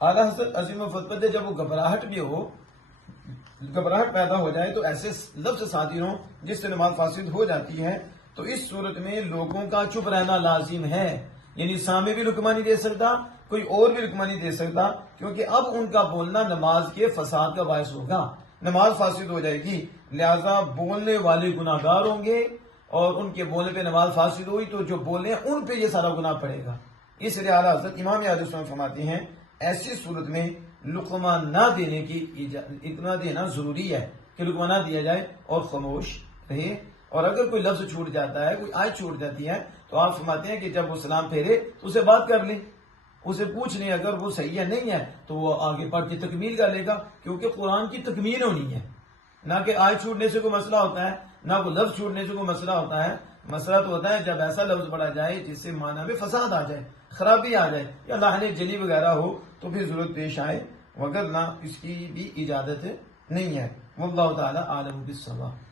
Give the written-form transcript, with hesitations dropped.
اعلیٰ حضرت عظیم الفتوت جب وہ گھبراہٹ بھی ہو، گھبراہٹ پیدا ہو جائے تو ایسے لفظ ساتھی ہوں جس سے نماز فاسد ہو جاتی ہے، تو اس صورت میں لوگوں کا چپ رہنا لازم ہے. یعنی سامع بھی رکمہ نہیں دے سکتا، کوئی اور بھی رکمہ نہیں دے سکتا، کیونکہ اب ان کا بولنا نماز کے فساد کا باعث ہوگا، نماز فاسد ہو جائے گی. لہذا بولنے والے گناہ گار ہوں گے، اور ان کے بولنے پہ نماز فاسد ہوئی تو جو بولے ہیں ان پہ یہ سارا گناہ پڑے گا. اس لیے اعلیٰ حضرت امام اہل سنت فرماتے ہیں ایسی صورت میں لقمہ نہ دینے کی اتنا دینا ضروری ہے کہ لقمہ نہ دیا جائے اور خاموش رہے. اور اگر کوئی لفظ چھوٹ جاتا ہے، کوئی آیت چھوٹ جاتی ہے، تو آپ فرماتے ہیں کہ جب وہ سلام پھیرے تو اسے بات کر لیں، اسے پوچھ لیں، اگر وہ صحیح ہے نہیں ہے تو وہ آگے پڑھ کے تکمیل کر لے گا، کیونکہ قرآن کی تکمیل ہونی ہے، نہ کہ آیت چھوٹنے سے کوئی مسئلہ ہوتا ہے، نہ کوئی لفظ چھوٹنے سے کوئی مسئلہ ہوتا ہے. مسئلہ تو ہوتا ہے جب ایسا لفظ پڑھا جائے جس سے معنی میں فساد آ جائے، خرابی آ جائے، یا لحن جلی وغیرہ ہو تو پھر ضرورت پیش آئے، وگرنہ اس کی بھی اجازت نہیں ہے. واللہ تعالی عالم بالصواب.